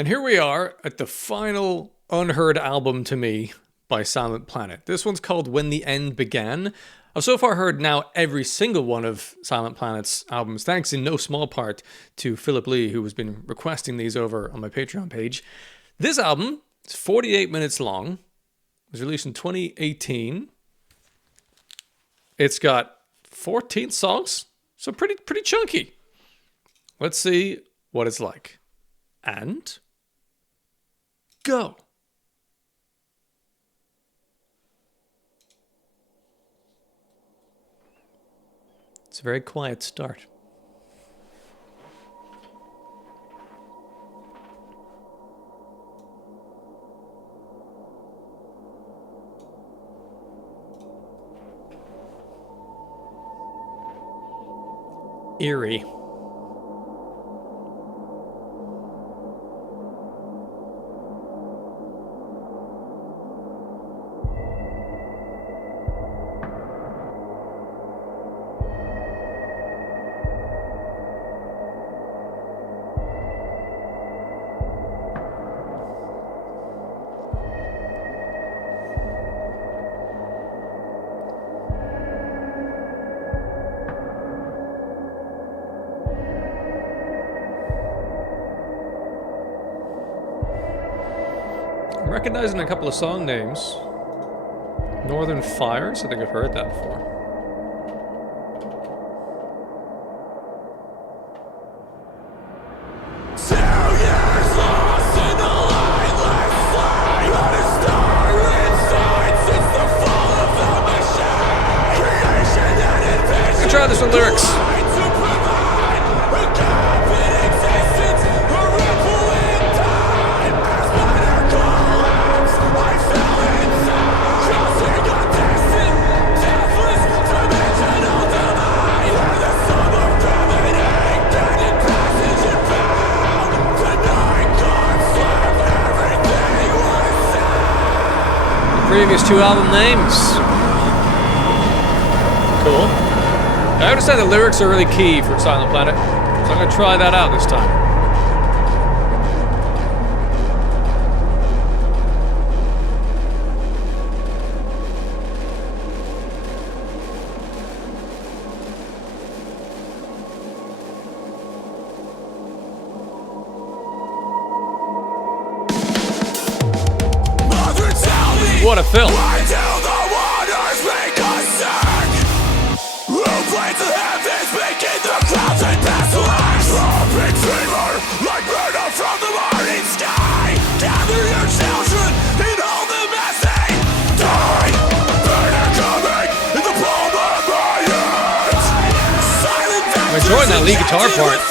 And here we are at the final unheard album to me by Silent Planet. This one's called When the End Began. I've so far heard now every single one of Silent Planet's albums, thanks in no small part to Philip Lee, who has been requesting these over on my Patreon page. This album is 48 minutes long. It was released in 2018. It's got 14 songs, so pretty chunky. Let's see what it's like. And go. It's a very quiet start. Eerie. I'm recognizing a couple of song names. Northern Fires, I think I've heard that before. Let's try this with lyrics. Previous two album names. Cool. I understand the lyrics are really key for Silent Planet, so I'm going to try that out this time. What a film. Why do the waters make us sick? Who plays the heavens, making the clouds and pestilence? Dropping fever like murder from the morning sky. Gather your children and hold them as they die. Murder coming in the palm of my hand. Silent I'm enjoying that lead guitar part.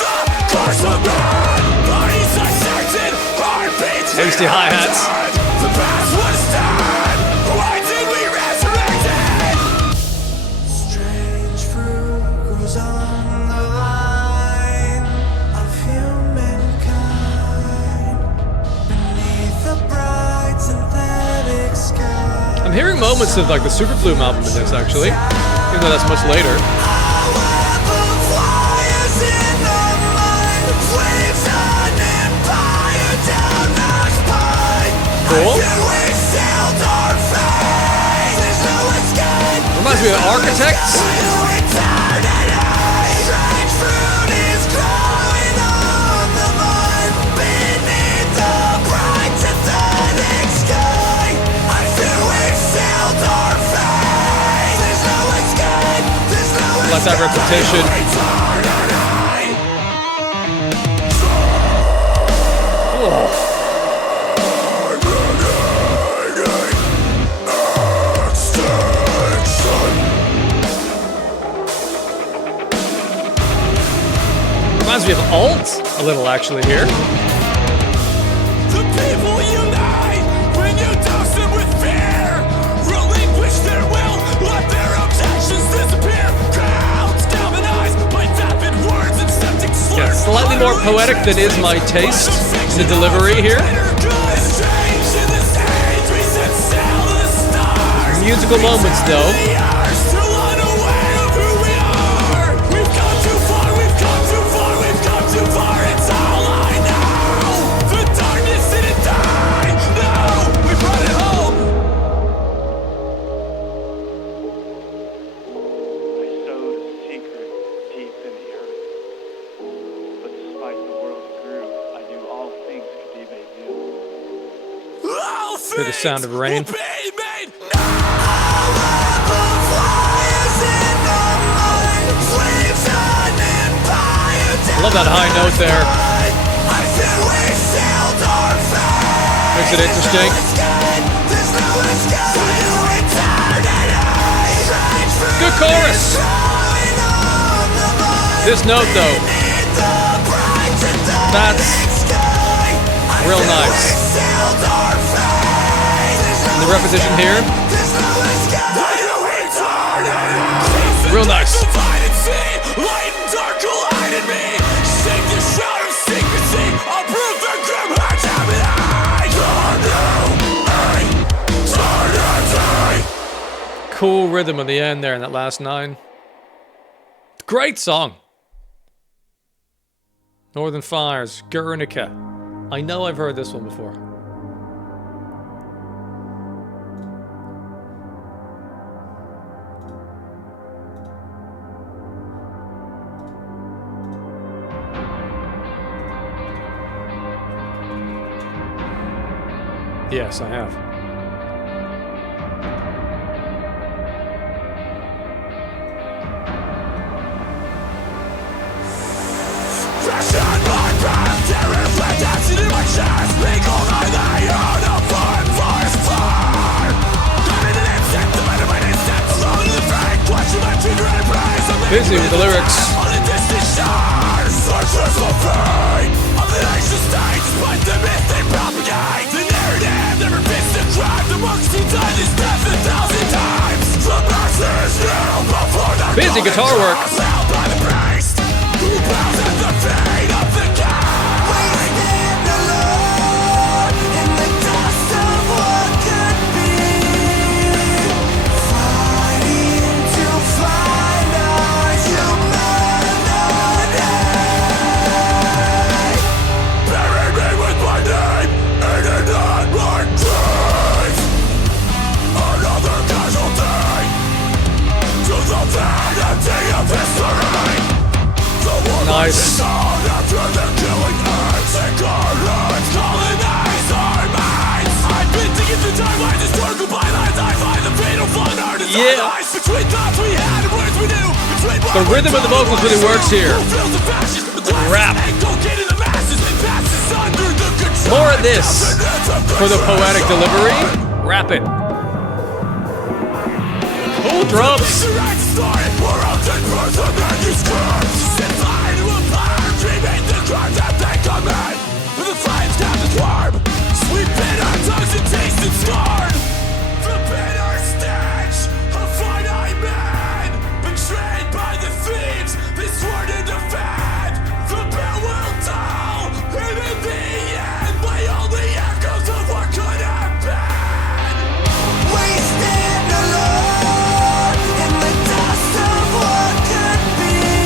Tasty hi-hats. The past was done. Why did we resurrect it? Strange fruit grows on the line of humankind beneath the bright synthetic sky. I'm hearing moments of like the Super Bloom album in this actually, even though that's much later. Cool. Reminds me of Architects. Let's have repetition. Oh. Reminds me of Alt a little actually here. The people unite when you dose them with fear. Relinquish their will, let their objections disappear. Crowds galvanized by vapid words and septic slurs. Yeah, slightly more poetic than is my taste. The delivery here. Musical moments though. Too far, it's all I know. The darkness Hear the sound of rain. I love that high note there. Makes it interesting. Good chorus. This note, though, that's real nice. And the repetition here, real nice. Cool rhythm at the end there in that last 9. Great song. Northern Fires, Guernica. I know I've heard this one before. Yes, I have. Busy with the lyrics. Busy guitar work. Nice. Yeah. The rhythm of the vocals really works here. Rap. More of this for the poetic delivery. Rap it. Cool drums.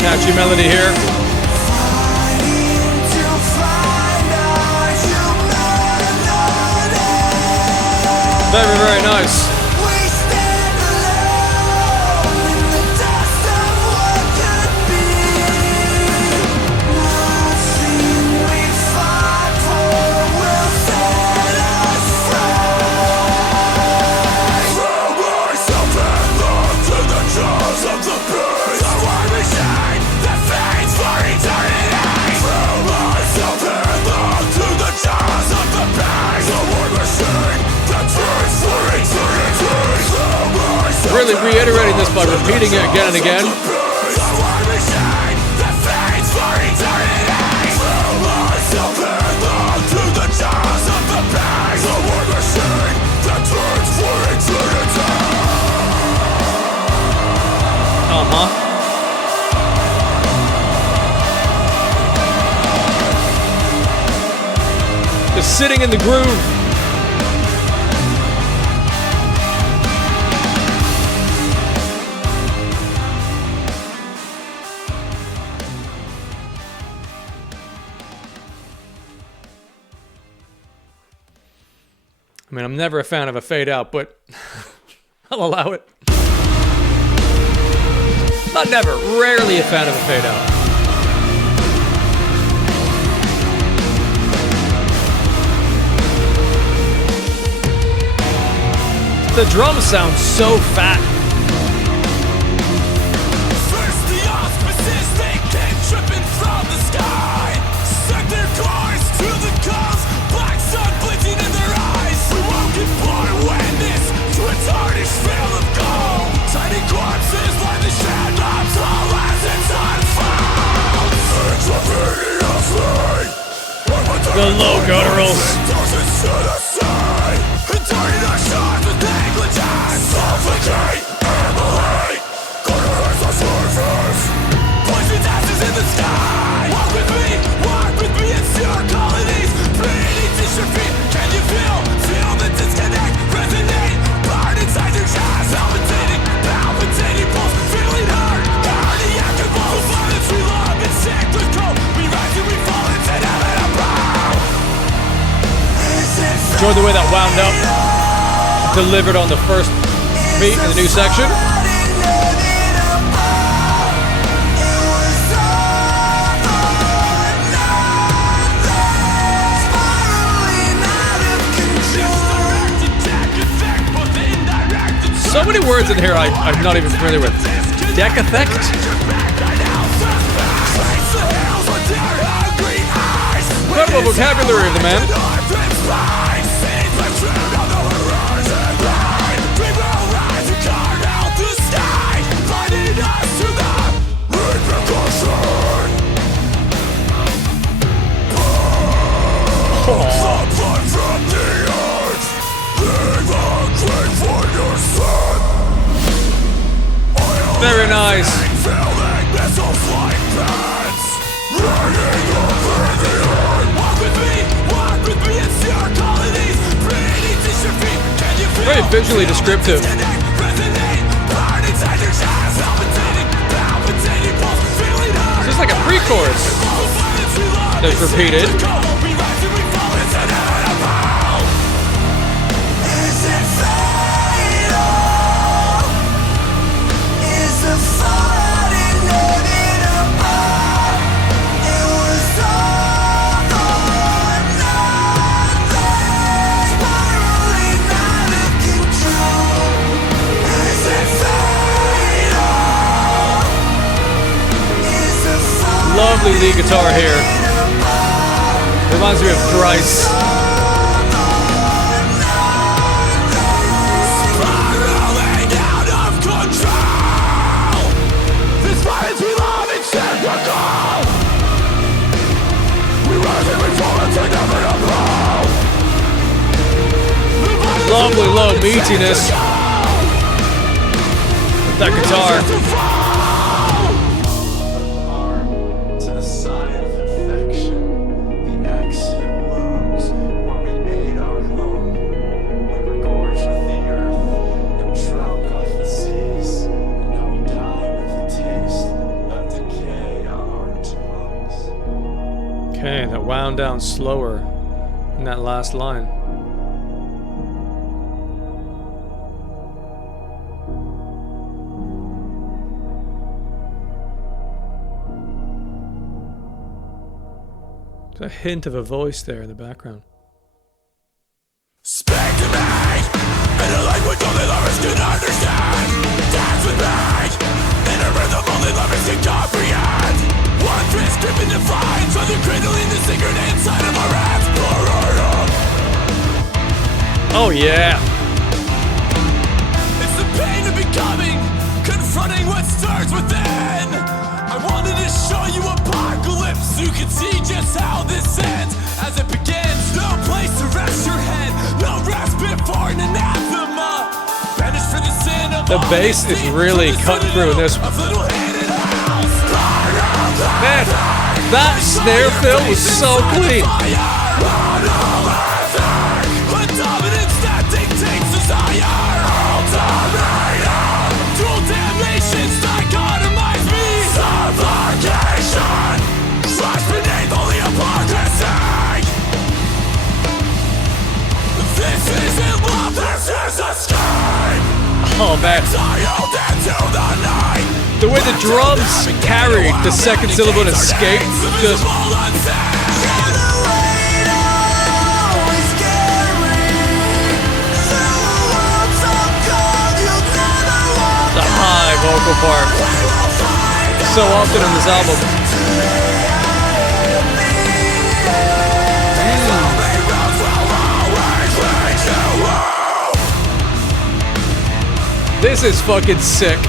Catchy melody here. Very, very nice. Really reiterating this by repeating it again and again. Just sitting in the groove. I mean, I'm never a fan of a fade out, but I'll allow it. Not never, rarely a fan of a fade out. The drums sound so fat. First the auspices, they came tripping from the sky. Set their cars to the coast, black sun blinking in their eyes. We won't get blood witness to a tarnished veil of gold. Tiny corpses like the shadows, all as it's unfold. It's a Vanity of Sleep. The low gutturals. Doesn't set aside. And turning our shots with negligence. Suffocate, emulate. Gonna hurt the surface. Poison ashes in the sky. Walk with me and see our colonies. Bleeding to your feet. Can you feel the disconnect? Resonate, burn inside your chest. Palpitating pulse, feeling hurt. Cardiac convulse. Violence we love, it's cyclical. We rise and we fall into inevitable. Enjoy the way that wound up. Delivered on the first beat in the new section. So many words in here I'm not even familiar with. Deck effect? Incredible vocabulary of the man. Very nice. Very visually descriptive. It's just like a pre-chorus that's repeated. Lovely lead guitar here. Reminds me of Thrice. Spiraling out of control. This violence we love is cyclical. We rise and we fall into inevitable. Lovely low meatiness. With that guitar. Okay, that wound down slower in that last line. There's a hint of a voice there in the background. Speak to me in a language only lovers can understand. Dance with me in a rhythm only lovers can comprehend. One fist gripping the vines, other cradling the secret inside of our hands. Oh yeah. It's the pain of becoming, confronting what starts within. I wanted to show you apocalypse, so you can see just how this ends. As it begins, no place to rest your head, no rest before an anathema. Banished for the sin of the bass is really cut through in this one. Man, that snare fill was so clean. Oh man. The way the drums carried the second syllable and escape, just so often on this album. This is fucking sick.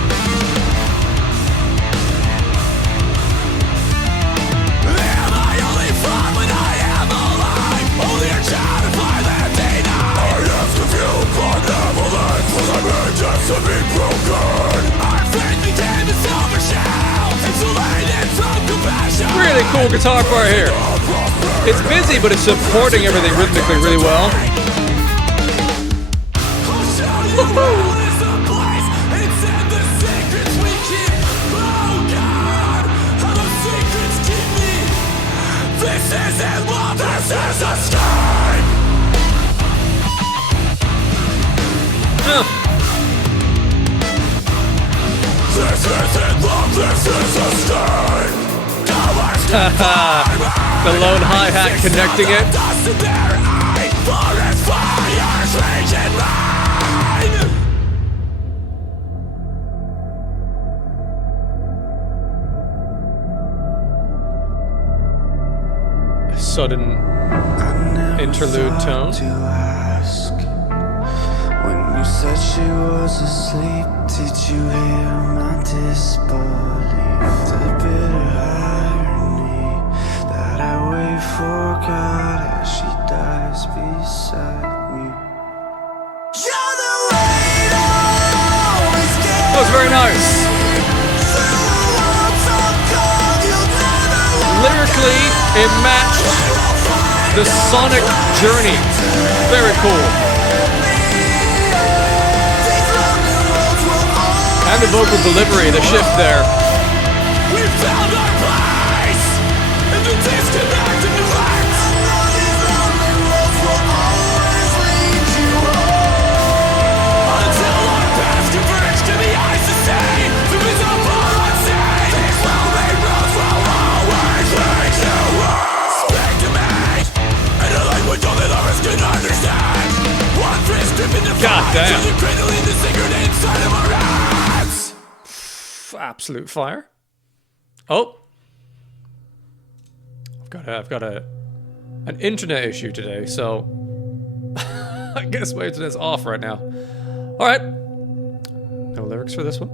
Really cool guitar part here. It's busy, but it's supporting everything rhythmically really well. The lone hi-hat connecting it. A sudden interlude tone. When you said she was asleep, did you hear my disbelief? The bitter irony that I wait for God as she dies beside me. That was very nice. Lyrically, it matched the sonic journey. Very cool. And the vocal delivery, the shift there. We found our place in the disconnect and neglect. Until our paths converge to the eyes to see the visible unseen. These lonely roads will always lead to us. Speak to me in a language only lovers can understand. One fist gripping the God fire, damn. the cradling the secret inside of our eyes. Absolute fire. Oh, I've got an internet issue today, so I guess my internet's off right now. All right, no lyrics for this one.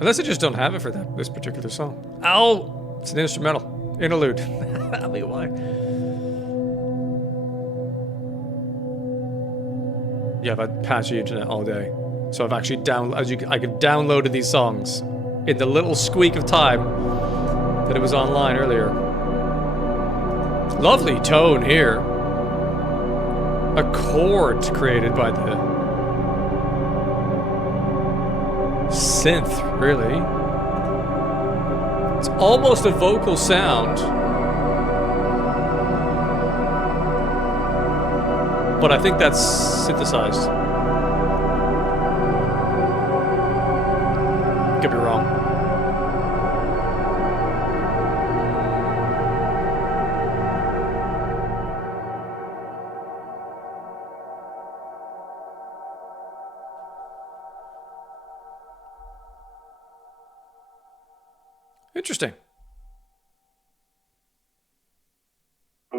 Unless I just don't have it for this particular song. Ow! It's an instrumental. Interlude. That'll be why. Yeah, I've had patchy internet all day. So I've actually I could downloaded these songs in the little squeak of time that it was online earlier. Lovely tone here. A chord created by the synth, really. It's almost a vocal sound, but I think that's synthesized. Could be wrong. Interesting. We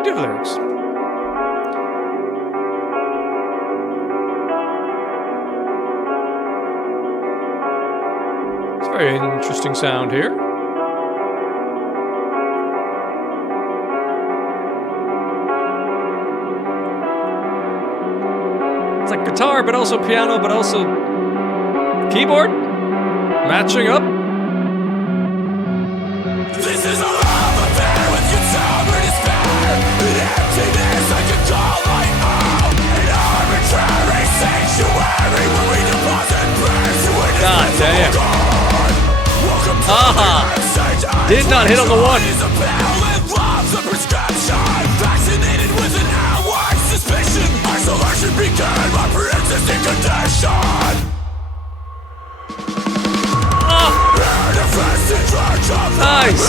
do have lyrics. It's a very interesting sound here. It's like guitar, but also piano, but also keyboard. Matching up. This is a love affair with guitar and despair. An emptiness I can call my own. An arbitrary sanctuary where we deposit prayers to witness God damn. Welcome to Aha! Did not hit on the one. Is a pill and love's a prescription. Vaccinated with an outward suspicion. Isolation became my pre-existing condition. Nice.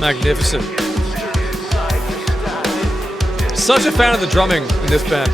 Magnificent. Such a fan of the drumming in this band.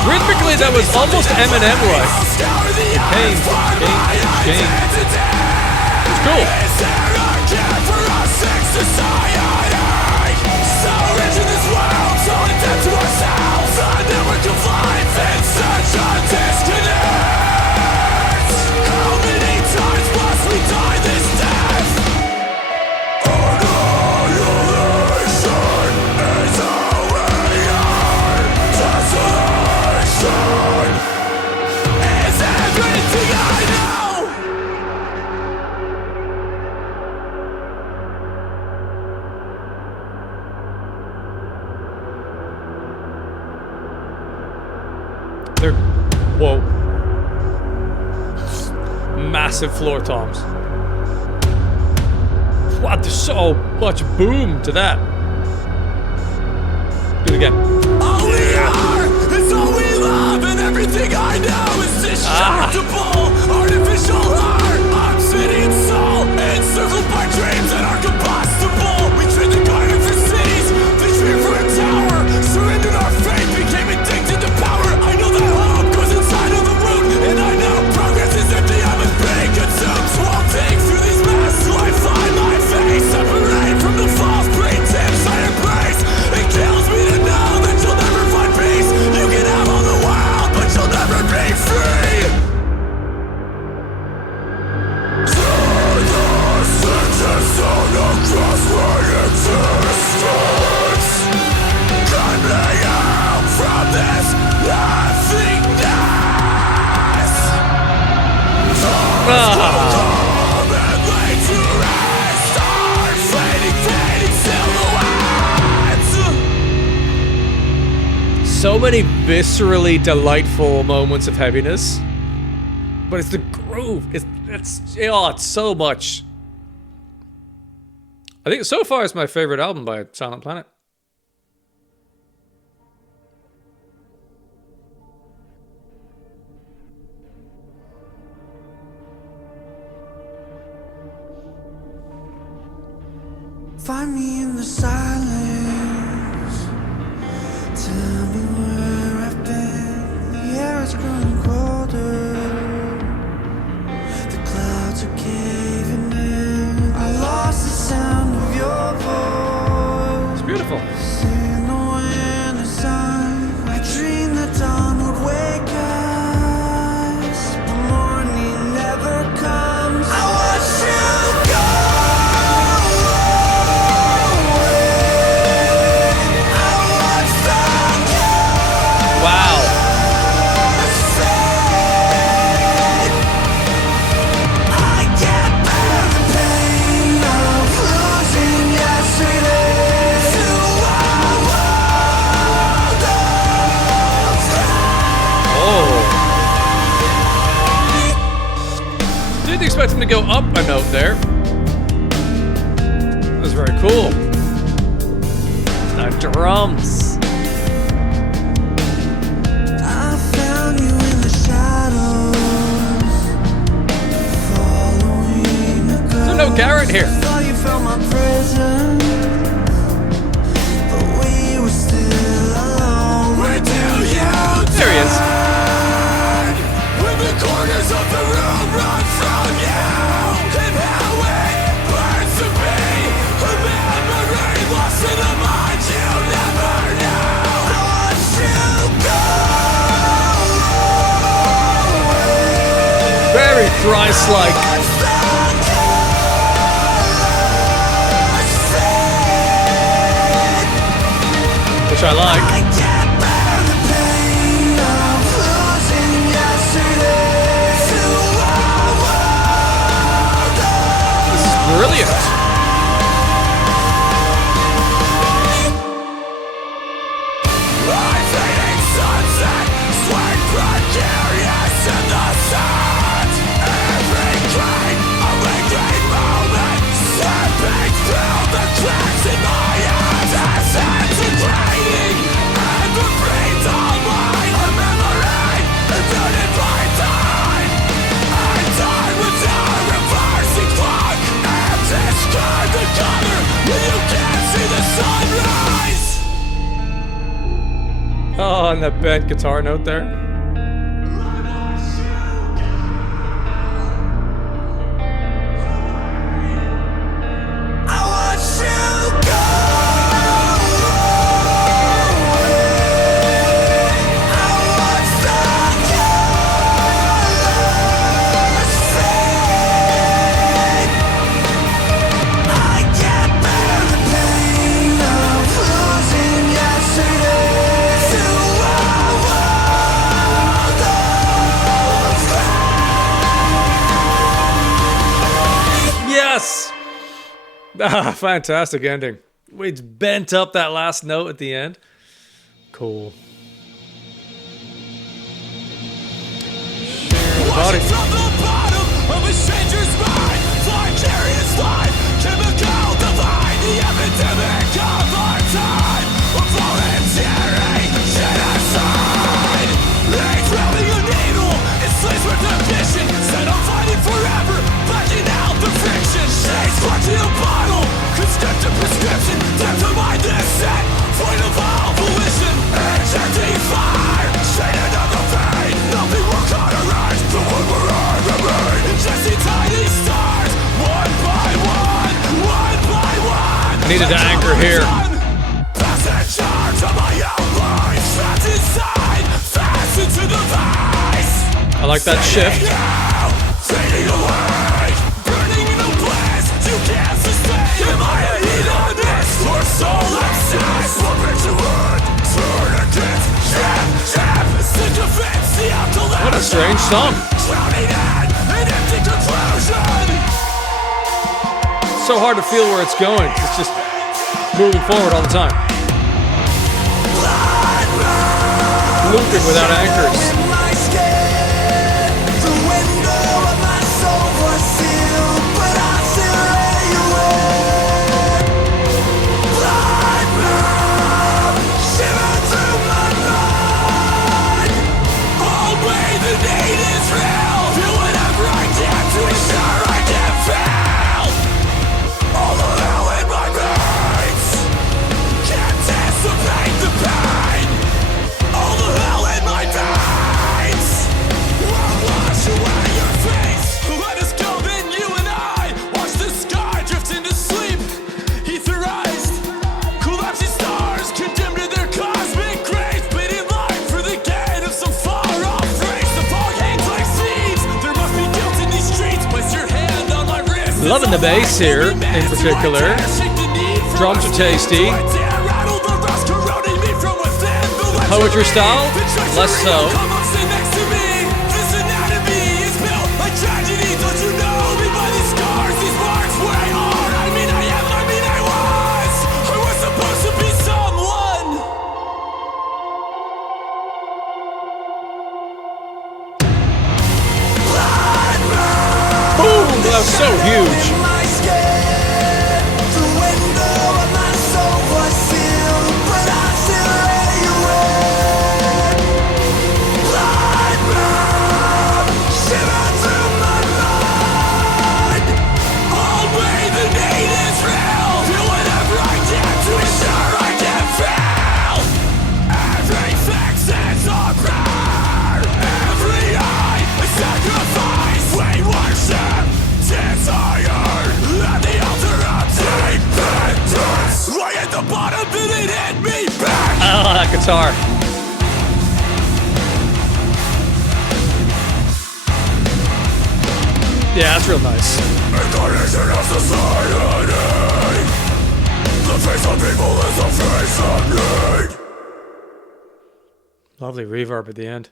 Rhythmically, that was almost Eminem-like. Change. It's cool. How many times must we die this death? Annihilation is how we are. Desolation is everything I know. They're... Whoa. Massive floor toms. Wow, there's so much boom to that. Do it again. All we are is all we love, and everything I know is destructible. Artificial heart, obsidian soul, encircled by dreams that are combustible. We trade the garden for cities, the tree for a tower. Surrendered our faith, became addicted to power. I know that hope goes inside of the root, and I know progress is empty. I must be consumed, so I'll dig through these masks till I find my face. Separate from the false pretense I embrace. It kills me to know that you'll never find peace. You can have all the world, but you'll never be free. To the center zone across my existence. Cut me out from this nothingness. Come and lay to rest our fading silhouettes. So many viscerally delightful moments of heaviness. But it's the groove. It's so much. I think so far it's my favorite album by Silent Planet. Find me in the silence. Tell me where I've been. The air is growing colder. The clouds are caving in. I lost the sound of your voice. It's beautiful. In the winter sun, I dreamed the dawn would wake us. The morning never comes. I watch you go. Wow. Didn't expect him to go up a note there. That was very cool. The drums. I found you in the shadows, following the There's no Garrett here. thought you felt my prison, but we were still alone. Where do you There he is. turn? When the corners of the room run from you, and how it burns to be a memory lost in the mind you never knew. I watch you go away. Very Thrice-like. Watch the colors fade. Which I like. I can't bear the pain of losing yesterday to a world of This is brilliant. on that bent guitar note there. Yes! Ah, fantastic ending. Wade's bent up that last note at the end. Cool. Watching from the bottom of a stranger's mind, vicarious life, chemical divine, the epidemic of our time, a voluntary genocide. It's really a needle, it slays with ambition, set on fighting forever, blacking out the fiction. Shades clutching a bottle, conscripted prescription, death of my descent, void of all volition, injecting fire, straight into the vein, nothing will cauterize the one where I remain. Injecting tiny stars, one by one, one by one. I needed to anchor here. Passenger to my own life, trapped inside, fast into the vice. I like that shift. Fading away, burning in a blast, you can't sustain. Am I a hedonist or soul obsessed? Slipping to wood, turn against, jab, sycophants, the outlet. What a strange song. Drowning in an empty conclusion. So hard to feel where it's going. It's just moving forward all the time. Looping without anchors. Loving the bass here in particular. Drums are tasty. Poetry style, less so. That was so huge. Oh, that guitar. Yeah, that's real nice. Incarnation of society. The face of people is the face of need. Lovely reverb at the end.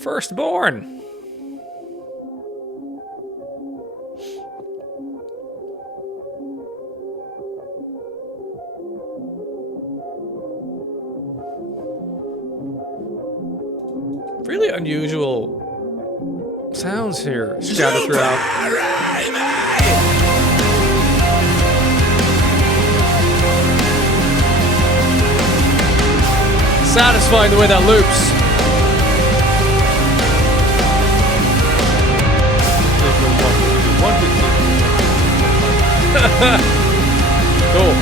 Firstborn. Really unusual sounds here scattered throughout. Satisfying the way that loops. Cool.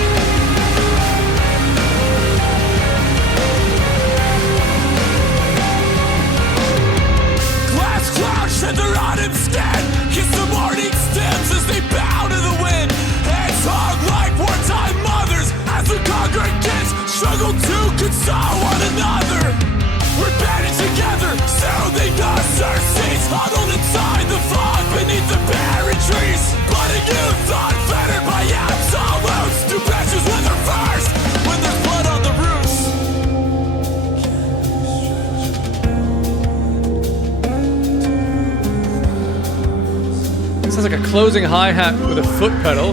closing hi-hat with a foot pedal.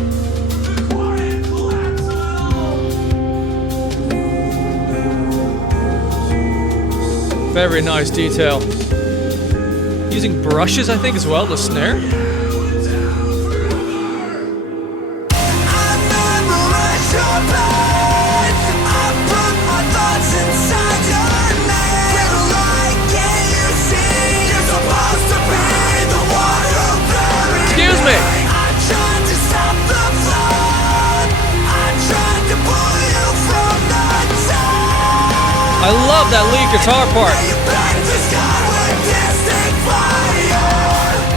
Very nice detail. Using brushes, I think, as well, the snare. Excuse me. I love that lead guitar part.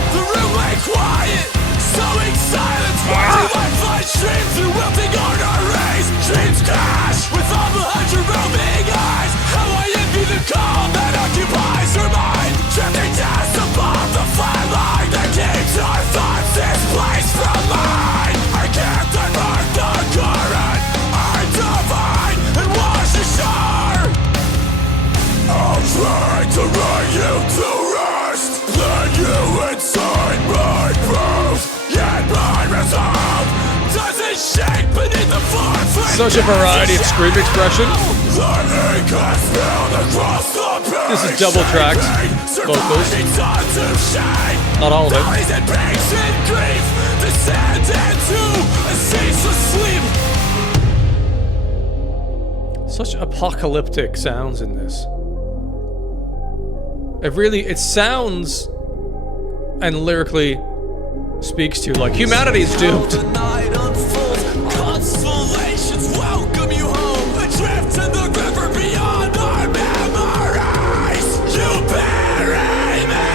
The room lay quiet, sowing silence, watching my flight stream through wilting arteries. Dreams crash with all the 100 roving eyes. How I envy the calm that occupies her mind. Drifting dust above the flat line that keeps our thoughts displaced from mine. I can't divert the current, I divide and wash ashore. I'll try to bring you to rest. Let you inside my growth. Yet my resolve doesn't shake beneath the force. Such a variety of scream expression. This is double tracked vocals. Not all of it. Such apocalyptic sounds in this. It sounds and lyrically speaks to like humanity is doomed. Constellations welcome you home. Adrift in the river beyond our memories. You bury me.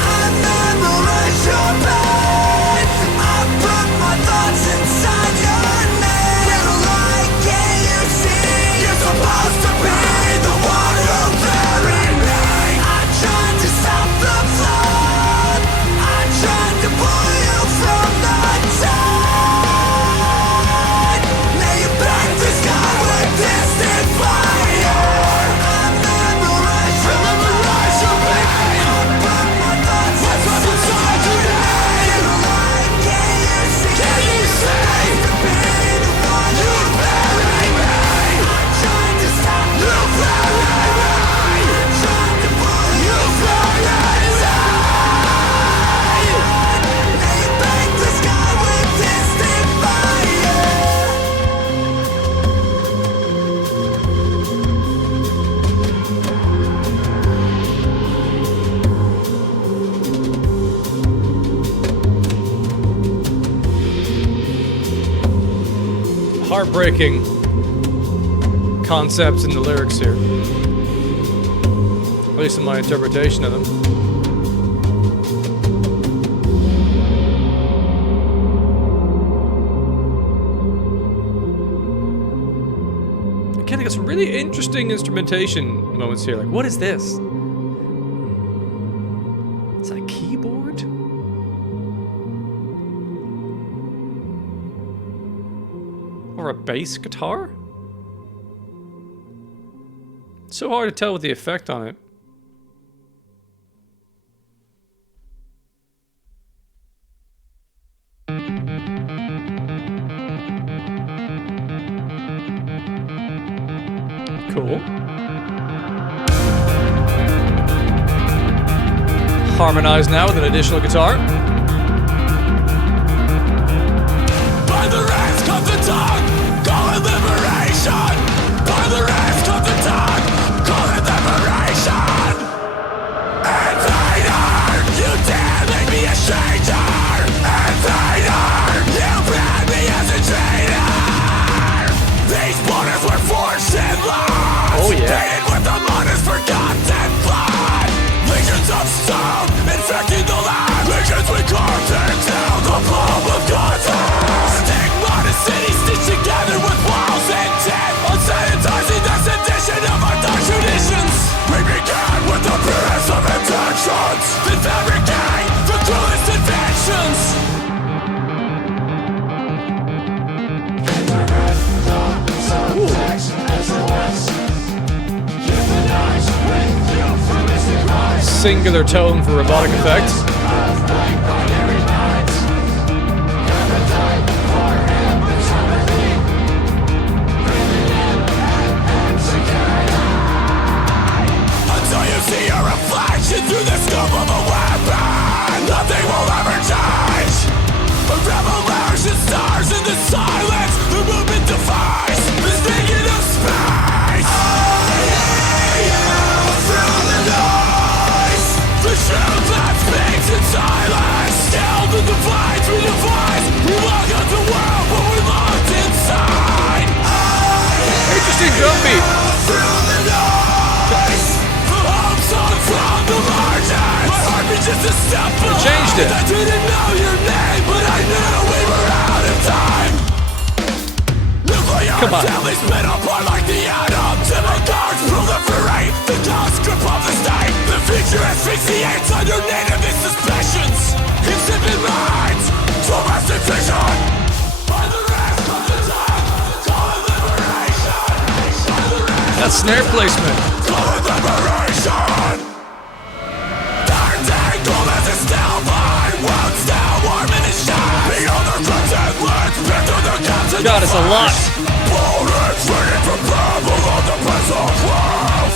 I memorize your pain. I put my thoughts inside your name. Like can you see? You're supposed to be the one who buried me. I tried to stop the flood. I tried to pull you from the tide. Now you bang the sky with distant fire. I memorize your pain. I put my thoughts inside your name. Like can you see? Can you see? You bury me. I tried to stop you. Bury me. I tried to pull you from the tide. Now you bang the sky with distant fire. Heartbreaking concepts in the lyrics here. At least in my interpretation of them. Again, I got some really interesting instrumentation moments here. Like, what is this? Is that a keyboard? Or a bass guitar? It's so hard to tell with the effect on it. Cool. Harmonized now with an additional guitar. By the rest comes the tongue, call it liberation. By the rest comes the tongue, call it liberation. Invader, you dare make me a stranger. Invader, you brand me as a traitor. These borders were forged in lost. Oh yeah. Painted with the mother's forgotten blood. Legions of stone infecting the land. Legions we carved into the palm of God's hand. Stigmatized cities stitched together with walls and dead. Unsanitizing the sedition of our dark traditions. We began with the purest of intentions, then fabricate the cruelest inventions. Singular tone for robotic effects. Come on. Families split apart like the atom. Civil guards proliferate. The god's grip of the state. The future asphyxiates under nativist suspicions. Exhibit minds to arrested fiction. By the rest of the time, call it liberation. By the rest That snare placement. call it liberation. Their tangled as a still mine. Wound still warm in his shine. Beyond the crimson lids, pick through the gaps in God, the it's a lot. bullets ready for Babel on the prison roof.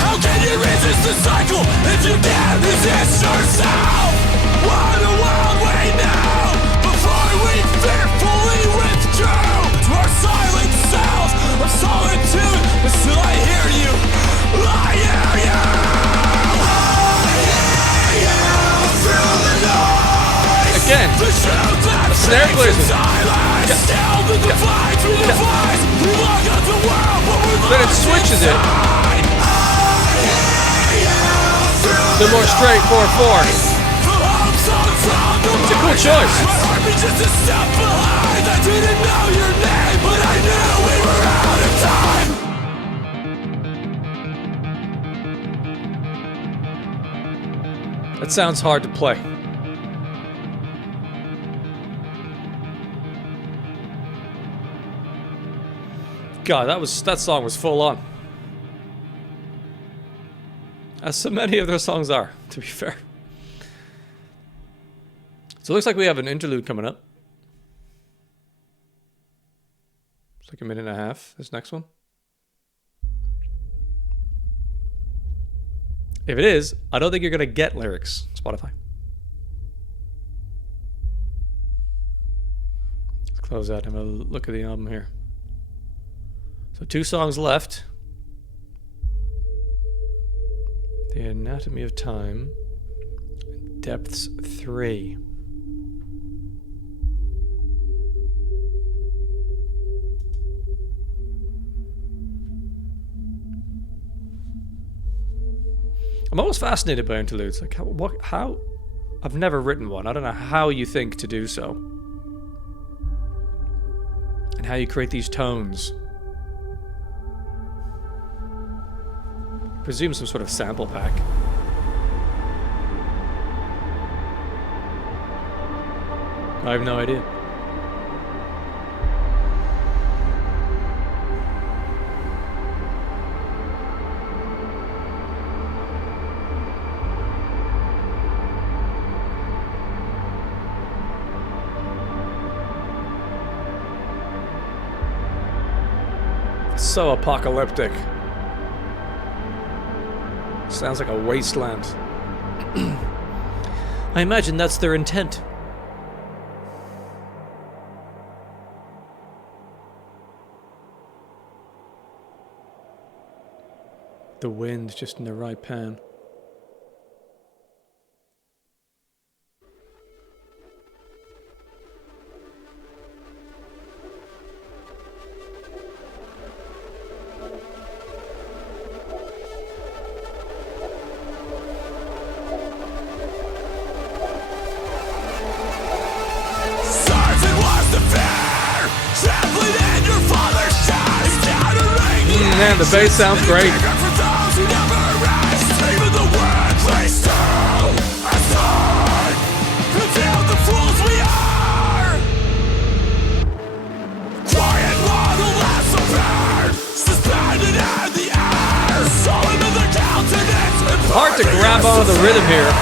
How can you resist the cycle if you can't resist yourself? What a world we know before we fearfully withdrew to our silent cells of solitude. But still I hear you. I hear you. I hear you through the noise. Again. The truth that Snare breaks placement. the silence. Still the divides we devise. We walk out the world, but we're Then it lost switches it. inside. I hear you through The more straight 4/4. It's a cool choice. My heart beat just a step behind. I didn't know your name, but I knew we were out of time. That sounds hard to play. God, that song was full on. As so many of their songs are, to be fair. So it looks like we have an interlude coming up. It's like a minute and a half, this next one. If it is, I don't think you're going to get lyrics, Spotify. Let's close out and have a look at the album here. So 2 songs left. The Anatomy of Time. Depths 3. I'm always fascinated by interludes. Like how I've never written one. I don't know how you think to do so. And how you create these tones. Presume some sort of sample pack. I have no idea. So apocalyptic. Sounds like a wasteland. I imagine that's their intent. The wind just in the right pan. Man, the bass sounds great. Hard to grab onto the rhythm here.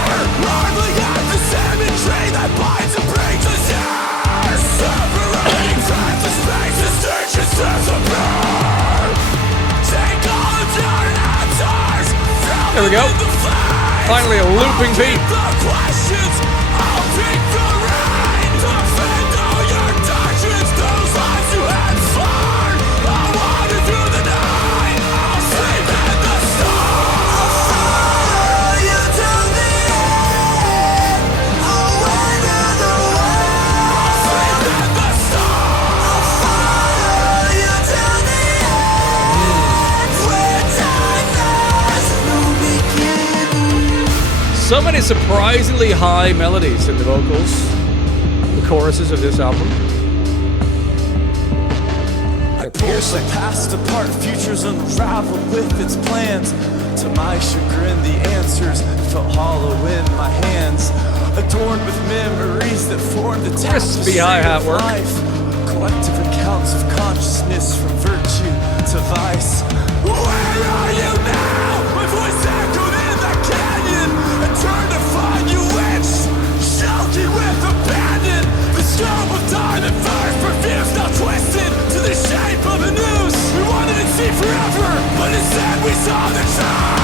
There we go. Finally a looping beat. So many surprisingly high melodies in the vocals, the choruses of this album. They're piercing. Past apart, futures unravel with its plans. To my chagrin, the answers felt hollow in my hands, adorned with memories that formed the tapestry hi-hat of work. life. Collective accounts of consciousness from virtue to vice. Where are you now? My voice echoed in the canyon. I turned to find you lynched, choking with abandon. The scope of time at first perfused, now twisted to the shape of a noose. We wanted to see forever, but instead we saw the truth.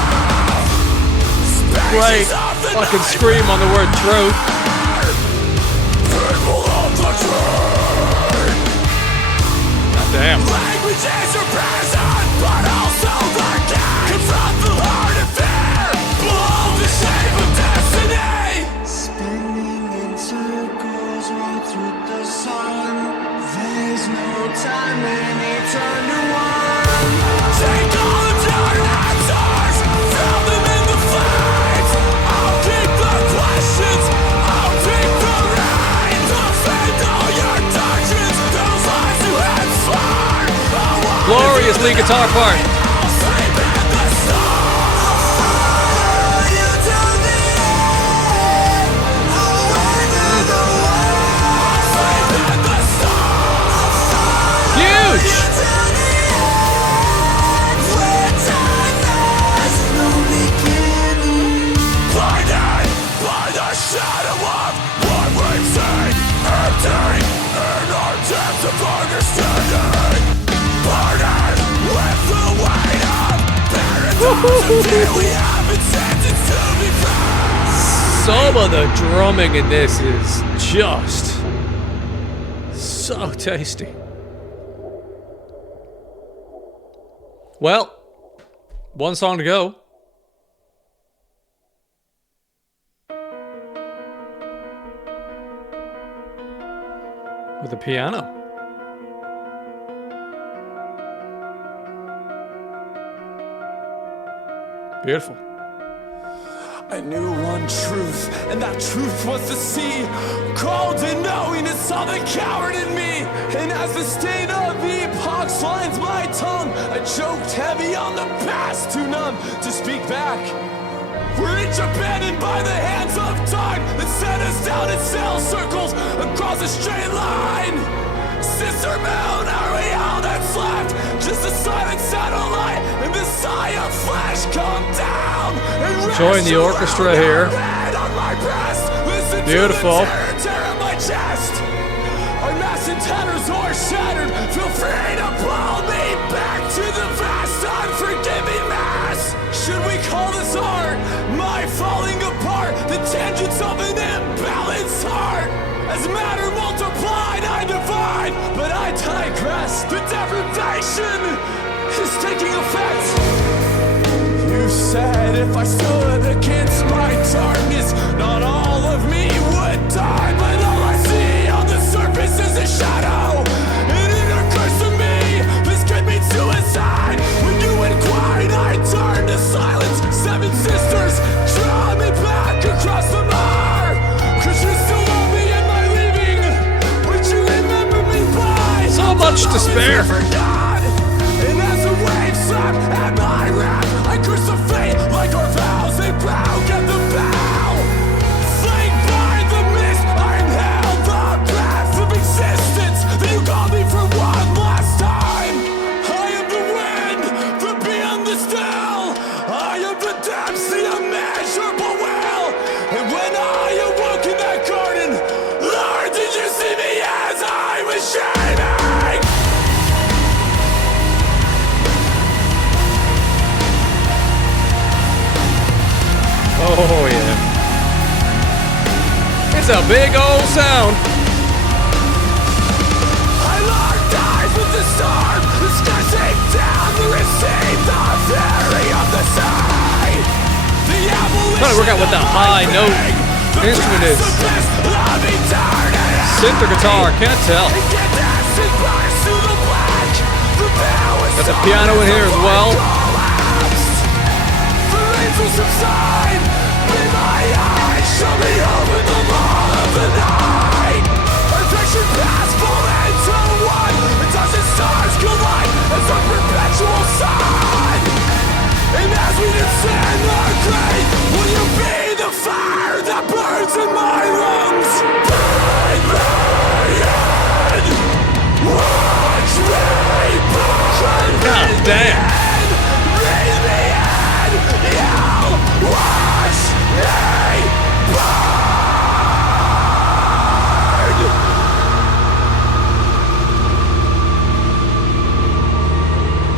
Right. Fucking scream on the word truth. People of the truth. Damn. Language is your prison, but also the game. Confront the heart of fear, below the shape of destiny. Spinning in circles all through the sun. There's no time any turn to one. Take all of your answers, throw them in the flames. I'll keep the questions, I'll take the reins. Defend all your dungeons, those lies you have sworn. Gloriously guitar part. I'll sleep in the storm. You to the end, I'll weather the world. I'll sleep in the storm. Huge. To the end, where time has no beginning. Blinded by the shadow of what we've seen, empty in our depths of understanding. Burdened with the weight of paradox until we have been sentenced to be free. Some of the drumming in this is just so tasty. Well, one song to go. With a piano. Beautiful. I knew one truth, and that truth was the sea. Cold and knowing it saw the coward in me. And as the stain of epochs lines my tongue, I choked heavy on the past, too numb to speak back. We're each abandoned by the hands of time that set us down in cell circles across a straight line. Sister moon, are we all that's left? Just a silent satellite and the sigh of flesh come down. And Enjoying the orchestra here. on my breast. Listen Beautiful. To the tear in my chest. Our mass antennas are shattered. Feel free to pull me back to the vast, unforgiving mass. Should we call this art? My falling apart, the tangents of an imbalanced heart. As matter multiplied, I divide, but I digress. The deprivation is taking effect. You said if I stood against my darkness, not all of me would die, but all I see on the surface is a shadow. And it occurs to me, this could mean suicide. When you inquired, I turned to silence. Seven sisters draw me back across the mar. Cause you still love me in my leaving. Would you remember me by? So much to spare. And as the waves slap at my wrath, I curse the fate like our vows. They bow at the bow. Flanked by the mist, I inhale the breath of existence. Then you call me for one last time. I am the wind, the beyond the still. I am the depths, the immeasurable will. And when I awoke in that garden, Lord, did you see me as I was shining? Oh yeah. It's a big old sound. I locked eyes with the storm, the sky sank down to receive the fury of the sky. The abolition Trying to work out what the high note instrument is. Synth or guitar, can't tell. Got the piano in here as well. The rains will subside. May my eyes show me over the law of the night. Perfection past fall into one. A dozen stars collide.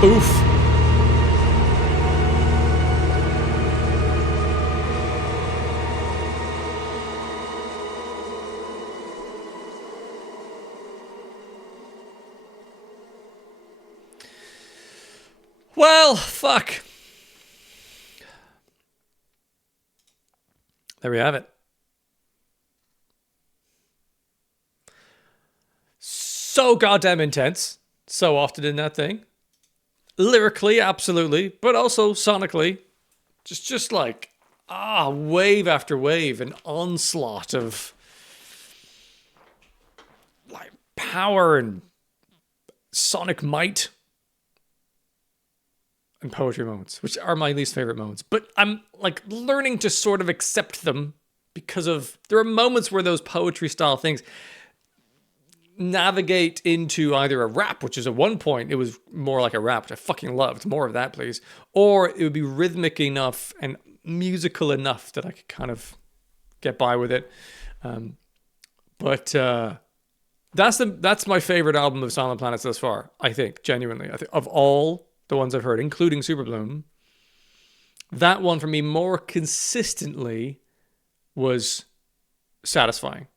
Oof. Well, fuck. There we have it. So goddamn intense. So often in that thing. Lyrically, absolutely. But also sonically. Just like, wave after wave. An onslaught of like power and sonic might. And poetry moments, which are my least favorite moments. But I'm like learning to sort of accept them because of there are moments where those poetry style things navigate into either a rap, which is at one point it was more like a rap, which I fucking loved. More of that, please. Or it would be rhythmic enough and musical enough that I could kind of get by with it. But that's my favorite album of Silent Planets thus far. I think genuinely, of all the ones I've heard, including Super Bloom, that one for me more consistently was satisfying.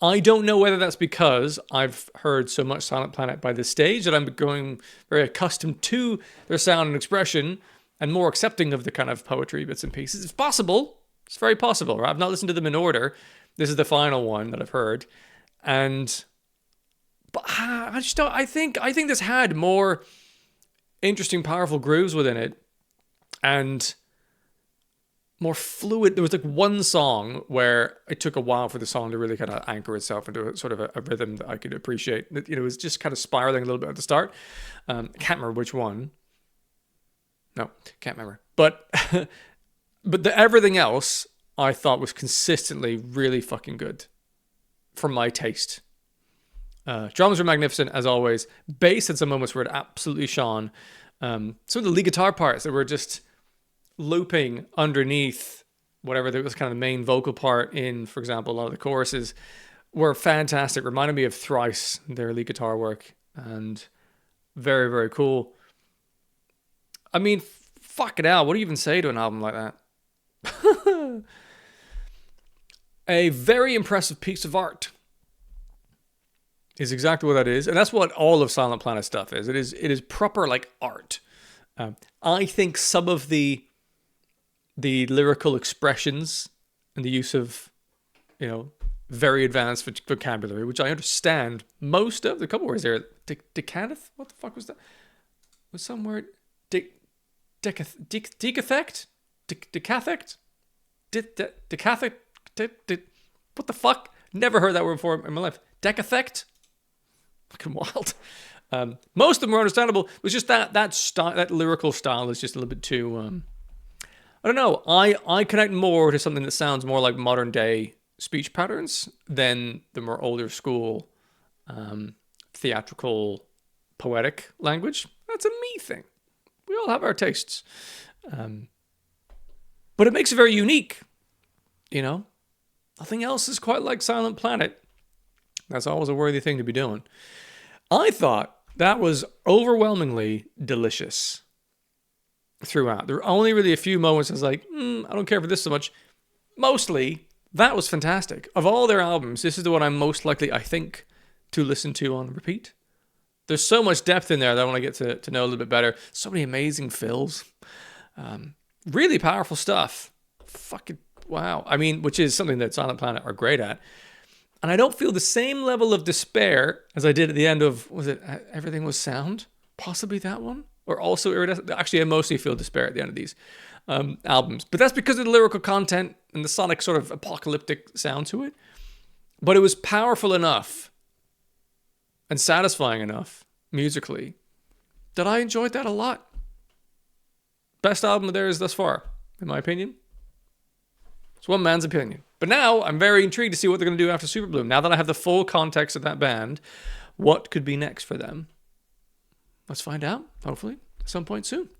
I don't know whether that's because I've heard so much Silent Planet by this stage that I'm going very accustomed to their sound and expression and more accepting of the kind of poetry bits and pieces. It's possible. It's very possible, right? I've not listened to them in order. This is the final one that I've heard. But I just don't, I think this had more interesting, powerful grooves within it and more fluid. There was like one song where it took a while for the song to really kind of anchor itself into a sort of a rhythm that I could appreciate. It was just kind of spiraling a little bit at the start. I can't remember which one. No, can't remember. But everything else I thought was consistently really fucking good for my taste. Drums were magnificent as always. Bass had some moments where it absolutely shone. Some of the lead guitar parts that were just looping underneath whatever that was kind of the main vocal part in, for example, a lot of the choruses were fantastic. Reminded me of Thrice, their lead guitar work, and very, very cool. I mean, fuck it out. What do you even say to an album like that? A very impressive piece of art is exactly what that is. And that's what all of Silent Planet stuff is. It is proper like art. I think some of the lyrical expressions and the use of, very advanced vocabulary, which I understand most of. The couple words there. Decanath? What the fuck was that? Was some word? Decathect? Decathect? Decathect? What the fuck? Never heard that word before in my life. Decathect? Fucking wild. Most of them were understandable. It was just that style, that lyrical style is just a little bit too. I don't know. I connect more to something that sounds more like modern day speech patterns than the more older school, theatrical, poetic language. That's a me thing. We all have our tastes, but it makes it very unique. Nothing else is quite like Silent Planet. That's always a worthy thing to be doing. I thought that was overwhelmingly delicious throughout. There were only really a few moments I was like, I don't care for this so much. Mostly, that was fantastic. Of all their albums, this is the one I'm most likely, I think, to listen to on repeat. There's so much depth in there that I want to get to know a little bit better. So many amazing fills. Really powerful stuff. Fucking wow. I mean, which is something that Silent Planet are great at. And I don't feel the same level of despair as I did at the end of, was it Everything Was Sound? Possibly that one? Or also Iridescent? Actually, I mostly feel despair at the end of these albums. But that's because of the lyrical content and the sonic sort of apocalyptic sound to it. But it was powerful enough and satisfying enough musically that I enjoyed that a lot. Best album of theirs thus far, in my opinion. It's one man's opinion. But now I'm very intrigued to see what they're going to do after Super Bloom. Now that I have the full context of that band, what could be next for them? Let's find out, hopefully, at some point soon.